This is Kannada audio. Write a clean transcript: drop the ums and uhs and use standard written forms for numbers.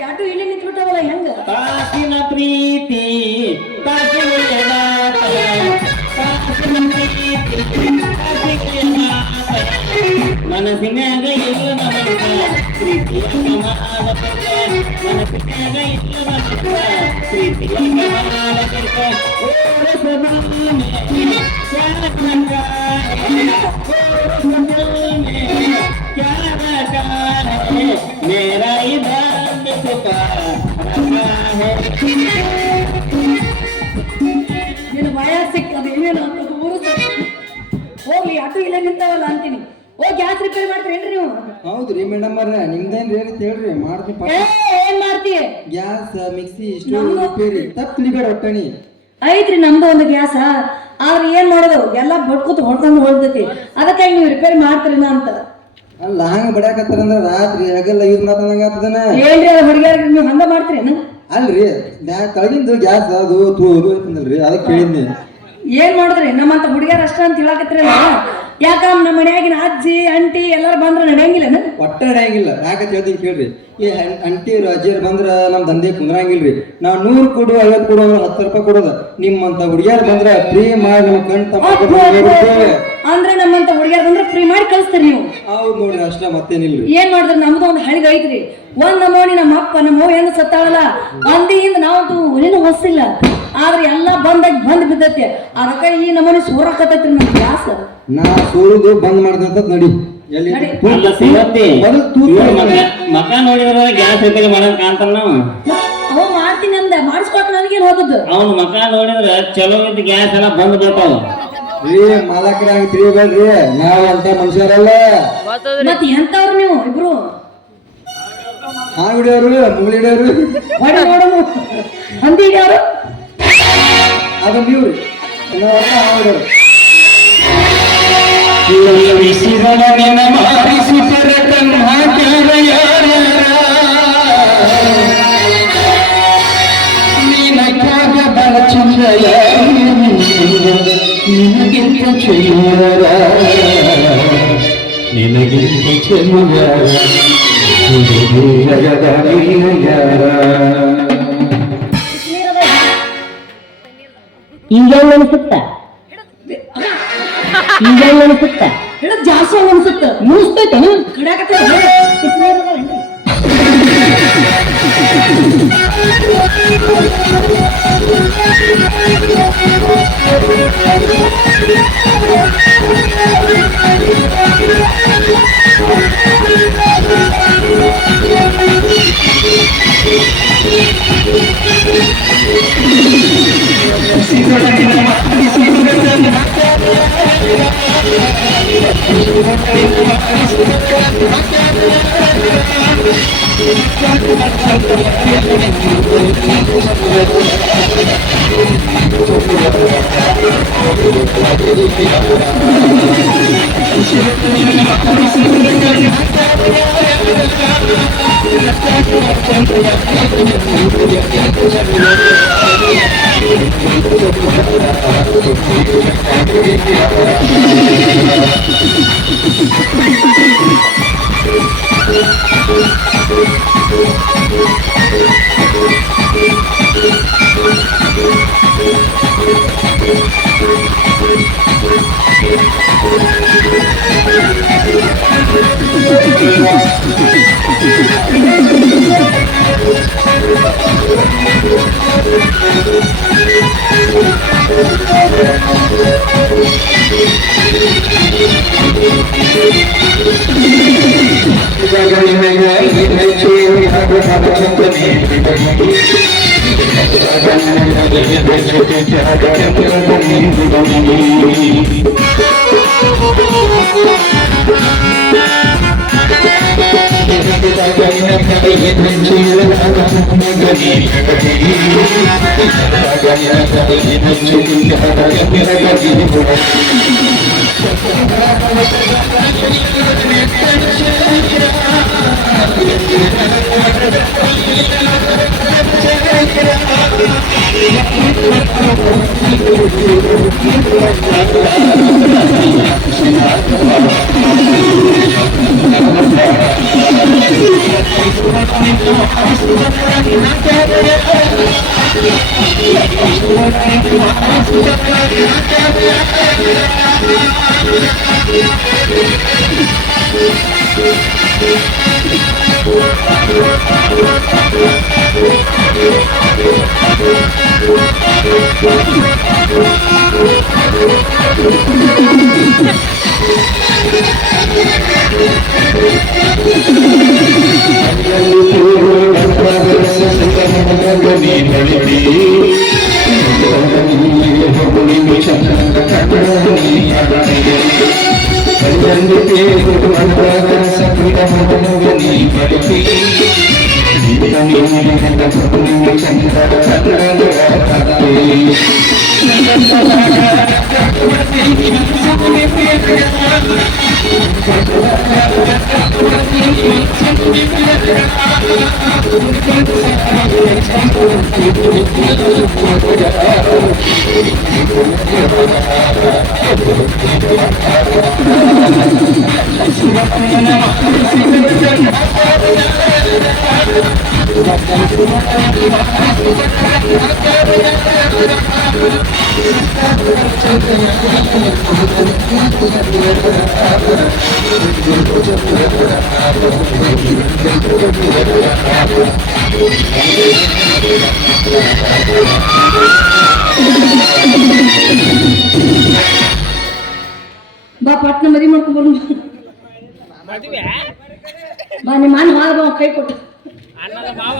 ಯಾಟು ಇಲ್ಲಿ ನಿಂತ್ಬಿಟ್ಟವಲ್ಲ ಹೆಂಗ ಕಾಸಿನ ಪ್ರೀತಿ ಕಾಸಿನ ಮನಸ್ಸಿನಾಗ ಇಲ್ಲ ಪ್ರೀತಿಯ ಮನಸ್ಸಿನಾಗ ಇಲ್ಲ ಪ್ರೀತಿಯ मेरा इधर ನಿನ್ನ ಭಯ ಸಿಕ್ಕದು ಏನೇನು ಅಂತ ಊರು ಹೋಗ್ಲಿ ಆಟೋ ಇಲ್ಲ ನಿಂತಾವಲ್ಲ ಅಂತೀನಿ ಹೋಗಿ ಗ್ಯಾಸ್ ರಿಪೇರಿ ಮಾಡ್ತೀರೇನ್ರಿ ನೀವು ಹೌದ್ರಿ ಮೇಡಮ್ ಅವ್ರ ನಿಮ್ದೇನ್ ರೇಟ್ ಹೇಳ್ರಿ ಮಾಡ್ತೀನಿ ಏನ್ ಮಾಡ್ತೀವಿ ಗ್ಯಾಸ್ ಮಿಕ್ಸಿ ಸ್ಟೋವ್ ರಿಪೇರಿ ತಪ್ಪಲಿಬೇಡ ಒಟ್ಟಣಿ ಐತ್ರಿ ನಮ್ದು ಒಂದು ಗ್ಯಾಸ ಆದ್ರೆ ಏನ್ ಮಾಡೋದು ಎಲ್ಲ ಬಡ್ಕೋತ ಹೊಡ್ಕೊಂಡು ಹೊಳ್ದೈತಿ ಅದಕ್ಕಾಗಿ ನೀವು ರಿಪೇರಿ ಮಾಡ್ತೀರಿನ ಅಂತ ಅಲ್ಲ ಹಂಗ ಬಡ್ಯಾಕತ್ತಾರಂದ್ರ ರಾತ್ರಿ ಹಗಲ್ಲ ಯೂಸ್ ಮಾಡ್ದಂಗ ಆಗ್ತದನ ಏನ್ರಿ ಅದು ಹುಡುಗಿಯರ್ಗೆ ನೀವು ಹಂಗ ಮಾಡ್ತೀರೇನು ಅಲ್ರಿ ತಳಗಿಂದು ಗ್ಯಾಸ್ ಅದು ತೂದು ಅಂತಂದಲ್ರಿ ಅದಕ್ಕೆ ಕೇಳಿದ್ನಿ ಏನ್ ಮಾಡಿದ್ರಿ ನಮ್ಮಂತ ಹುಡುಗಿಯರ್ ಅಷ್ಟ ಅಂತ ಹೇಳಕತ್ತಿರಲ್ಲ ಯಾಕ ನಮ್ಮ ಮನ್ಯಾಗಿನ ಅಜ್ಜಿ ಅಂಟಿ ಎಲ್ಲಾರು ಬಂದ್ರ ನಡೆಯಂಗಿಲ್ಲ ಒಟ್ಟ ನಡೆಯಂಗಿಲ್ಲ ಯಾಕಂತ ಹೇಳ್ತೀನಿ ಕೇಳ್ರಿ ಈ ಅಂಟಿ ಅಜ್ಜಿಯರ್ ಬಂದ್ರ ನಮ್ ದಂಧೆ ಕುಂದ್ರಂಗಿಲ್ರಿ ನಾವ್ 100 ಕೊಡು 50 ಕೊಡು ಅಂದ್ರೆ 10 ರೂಪಾಯಿ ಕೊಡೋದ ನಿಮ್ಮಂತ ಹುಡುಗಿಯರ್ ಬಂದ್ರ ಫ್ರೀ ಮಾಡಿ ನಮ್ ಕಣ್ ಅಂದ್ರೆ ನಮ್ಮಂತ ಹುಡುಗಿಯರ್ ಬಂದ್ರ ಫ್ರೀ ಮಾಡಿ ಕಳಿಸ್ತೀರಿ ನೀವು ಹೌದ್ ನೋಡ್ರಿ ಅಷ್ಟ ಮತ್ತೇನಿಲ್ರಿ ಏನ್ ಮಾಡಿದ್ರಿ ನಮ್ದು ಒಂದು ಹಳಿಗೆ ಐತ್ರಿ ಒಂದ್ ನಮೋನಿ ನಮ್ಮ ಅಪ್ಪ ನಮ್ಮ ಏನು ಸತ್ತಾಳಲ್ಲ ಅಂದಿಯಿಂದ ನಾವಂತೂ ಏನು ಹೊಸಿಲ್ಲ ಆದ್ರೆ ಎಲ್ಲಾ ಬಂದ್ ಬಿದ್ದೈತಿ ಅದಕ್ಕ ಈ ನಮೂನಿ ಸೋರಕತ್ತೈತ್ರಿ ನಮ್ ಗ್ಯಾಸ್ ನಾ ಸೋರುದು ಬಂದ್ ಮಾಡ್ದಂತ ನಡಿ ಎಲ್ಲಿ ಮಕ ನೋಡಿದ್ರ ಗ್ಯಾಸ್ ರಿಪೇರಿ ಮಾಡೋದ್ ಕಾಣ್ತಾನ ನಾವು ಅವ ಮಾಡ್ತೀನಿ ಅಂದ ಮಾಡಿಸ್ಕೊಟ್ ನನಗೇನ್ ಹೋದದ್ದು ಅವ್ನ ಮಕ ನೋಡಿದ್ರ ಚಲೋ ಇದ್ದ ಗ್ಯಾಸ್ ಎಲ್ಲ ಬಂದ್ ಬರ್ತಾವ ರೀ ಮಾಲಕರಾಗಿ ತಿಳಿಬೇಡ್ರಿ ನಾವ್ ಅಂತ ಮನುಷ್ಯರಲ್ಲ ಮತ್ ಎಂತವ್ರು ನೀವು ಇಬ್ರು ಹಿಡಿಯೋರು ಮುಗುಳಿ ಹಿಡಿಯೋರು ಹೊಡಿ ನೋಡೋನು ಹಂದಿ ಹಿಡಿಯೋರು ಅದು ನೀವ್ರಿ ಹಿಡಿಯೋರು ನಿನಗಿಂತ ಚೆಲುವ ಈಗ ಅನ್ಸುತ್ತ ಹಿಡಿದ್ ಜಾಸ್ತಿ ಅನ್ಸುತ್ತ ಮುಗಿಸ್ತೈತೆ ಬಾ ಪಟ್ನ ಮದಿ ಮಾಡ್ಕೊಂಡ್ ಬರೋಣ ಬಾ ನಿಮ್ಮ ಅಣ್ಣ ಹೋದ ಕೈ ಕೊಟ್ಟು ಅನ್ನದ ಮಾವ